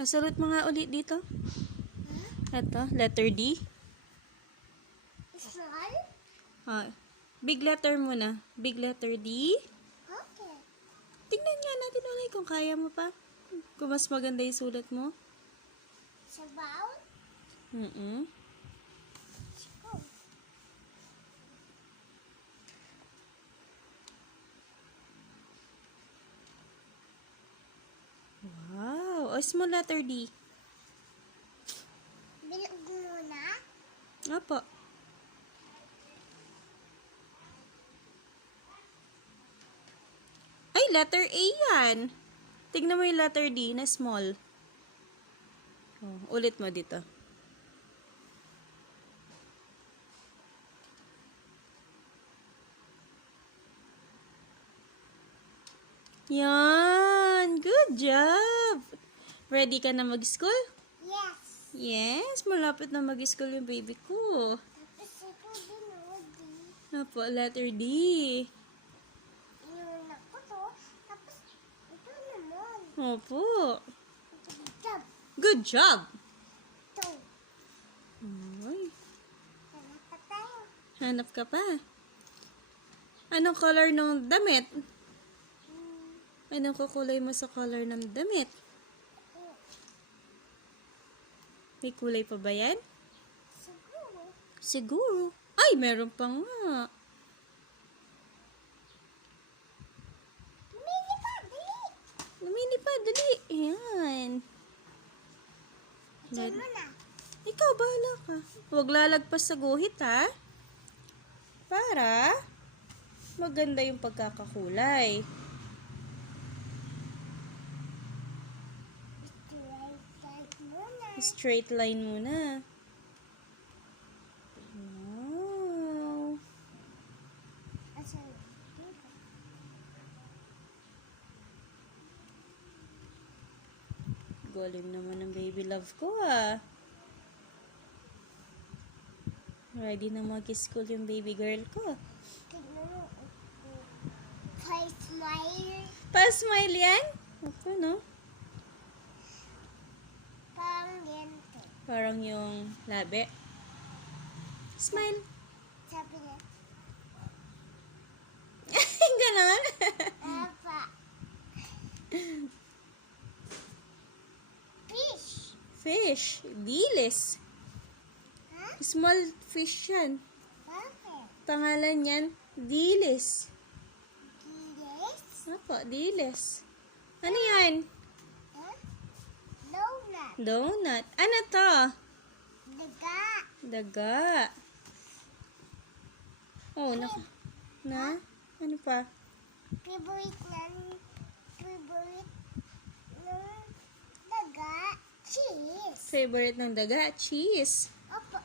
Salut mo nga ulit dito. Ito, letter D. Small? Big letter muna. Big letter D. Okay. Tingnan nga natin ulit kung kaya mo pa. Kung mas maganda yung sulat mo. Sabaw? Mm-mm. Oh. Wow. O, small letter D. Bilang muna? Opo. Ay, letter A yan. Tignan mo yung letter D na small. Oh, ulit mo dito. Yan. Good job. Ready ka na mag-school? Yes. Yes. Malapit na mag-school yung baby ko. Tapos ito din o, D. Opo, letter D. Inuna ko to. Tapos ito naman. Opo. Good job. Good job. Ito. Ay, Hanap pa tayo. hanap ka pa. Anong color ng damit? Anong kukulay mo sa color ng damit? May kulay pa ba yan? Siguro. Siguro. Ay, meron pa nga. Mini pa, dali. Lumini pa, dali. Ayan. Diyan mo na. Ikaw, bahala ka. Huwag lalagpas sa guhit, ha? Para maganda yung pagkakakulay. Straight line Straight line muna. muna. Wow. Asan? Dito. Galing naman ng baby love ko, ah. Ready na mag-school yung baby girl ko. Tignan mo. Kay smile. Pa-smile yan? Ako, no? Parang ganito. Parang yung labi. Smile. Sabi niya. Ganon. Apa. Fish. Fish. Dilis. Ha? Small fish yan. Bakit? Pangalan yan, dilis. Gilis? Apo, dilis. Ano yan? Ha? Donut. Donut. Ano to? Daga. Daga. Oh, na? Ano pa? Favorite ng daga. Cheese. Favorite ng daga? Cheese. Opo.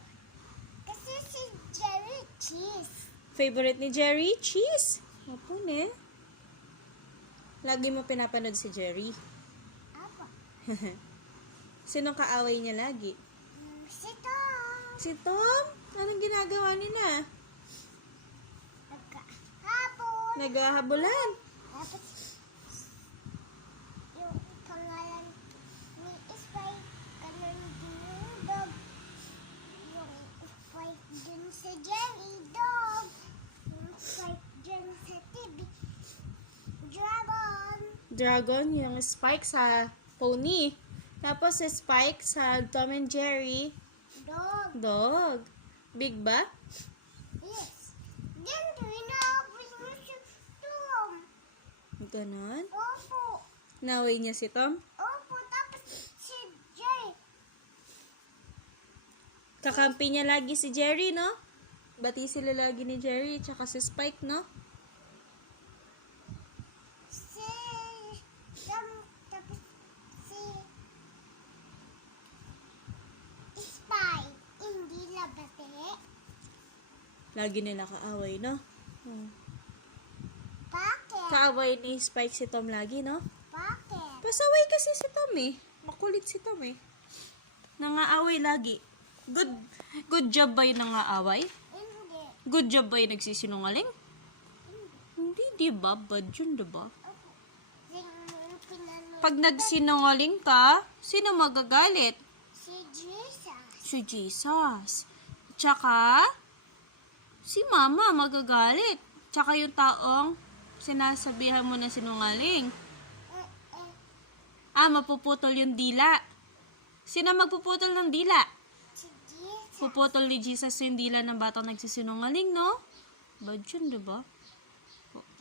Kasi si Jerry cheese. Favorite ni Jerry? Cheese. Opo, ne? Lagi mo pinapanood si Jerry. Opo. Sinong kaaway niya lagi? Si Tom. Si Tom? Anong ginagawa nila? Nagkahapon. Naghahabulan. Tapos, yung pangalan ni Spike, kanon din yung dog. Yung Spike dun sa Jelly Dog. Yung Spike dun sa TV. Dragon. Dragon, yung Spike sa pony. Tapos si Spike sa Tom and Jerry. Dog. Dog. Big ba? Yes. Then, tinapos mo si Tom. Ganon. Opo. Naway niya si Tom. Opo. Tapos si Jay. Kakampi niya lagi si Jerry, no? Bati sila lagi ni Jerry tsaka si Spike, no? Si Tom. Tapos si Spike. Hindi labate. Lagi nila kaaway, no? Bakit? Kaaway ni Spike si Tom lagi, no? Bakit? Pasaway kasi si Tom, eh. Makulit si Tom, eh. Nangaaway lagi. Good job ba yung nangaaway? Hindi. Good job ba yung nagsisinungaling? Hindi, di ba? Bad yun, di ba? Yung pinanood Pag nagsinungaling ka, sino magagalit? Si Jesus. Si Jesus. Tsaka, si Mama magagalit. Tsaka yung taong sinasabihan mo na sinungaling. Mapuputol yung dila. Sino magpuputol ng dila? Si Jesus. Puputol ni Jesus yung dila ng batang nagsisinungaling, no? Bad yun, diba?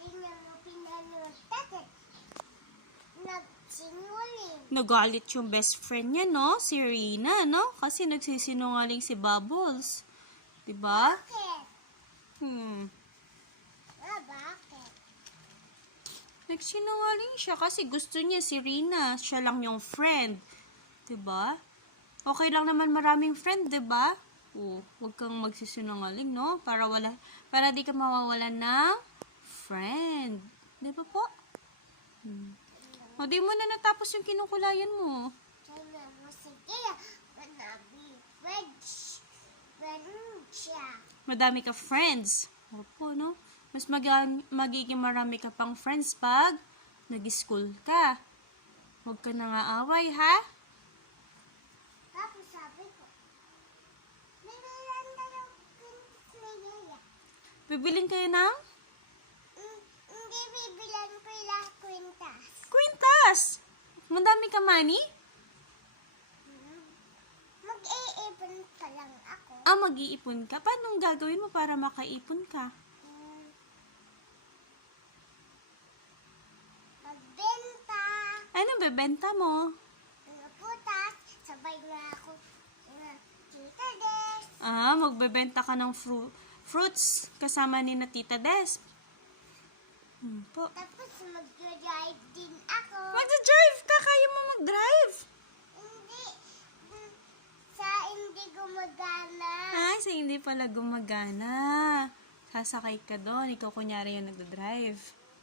Tingnan mo pinanood natin. Nagsinungaling. Nagalit yung best friend niya, no? Si Rina, no? Kasi nagsisinungaling si Bubbles. Diba? Bakit? Bakit? Nagsinungaling siya kasi gusto niya si Rina. Siya lang yung friend. Diba? Okay lang naman maraming friend, diba? Huwag kang magsisinungaling, no? Para di ka mawawalan ng friend. Diba po? O, di mo na natapos yung kinukulayan mo. Tingnan mo sige. Manabi. Friend siya. Madami ka friends. Opo, no? Mas magiging marami ka pang friends pag nag-school ka. Huwag ka nang aaway, ha? Tapos sabi ko, bibilan tayo kwintas. Bibilin kayo ng Hindi bibilan ko yung kwintas. kwintas. Madami ka money? Mag-iipon pa lang ako. Mag-iipon ka? Paano gagawin mo para makaipon ka? Magbenta. Anong bebenta mo? Mga putas. Sabay na ako. Mga Tita Des. Magbebenta ka ng fruits kasama ni na Tita Des. Po. Tapos mag-drive din ako. Magdadrive ka? Kaya mo mag-drive? Hindi. Sa hindi gumagana. Sa hindi pala gumagana. Sasakay ka doon. Ikaw kunyari yung nagdadrive.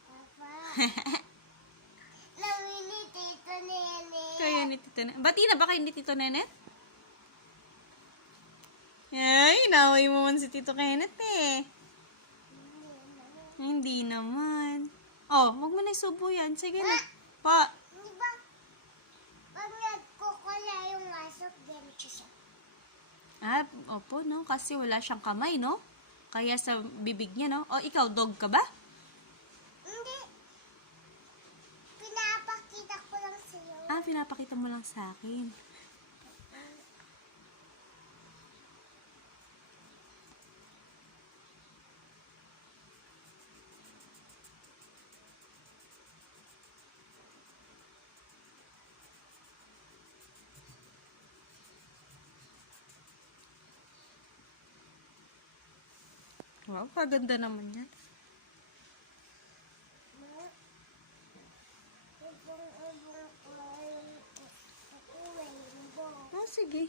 Papa. Lami ni Tito Nene. Kaya ni Tito Nenet. Bati na ba kayo ni Tito Nenet? Ay, inaway mo man si Tito Kenneth eh. Hindi naman. Wag mo na isubo yan. Sige na. Pa. Di ba? Pag nagkukula yung asok, ganito siya. Opo, no? Kasi wala siyang kamay, no? Kaya sa bibig niya, no? Ikaw, dog ka ba? Hindi. Pinapakita ko lang sa'yo. Pinapakita mo lang sa akin. Wow, kaganda naman yan. Ibang ko yung rainbow. Sige.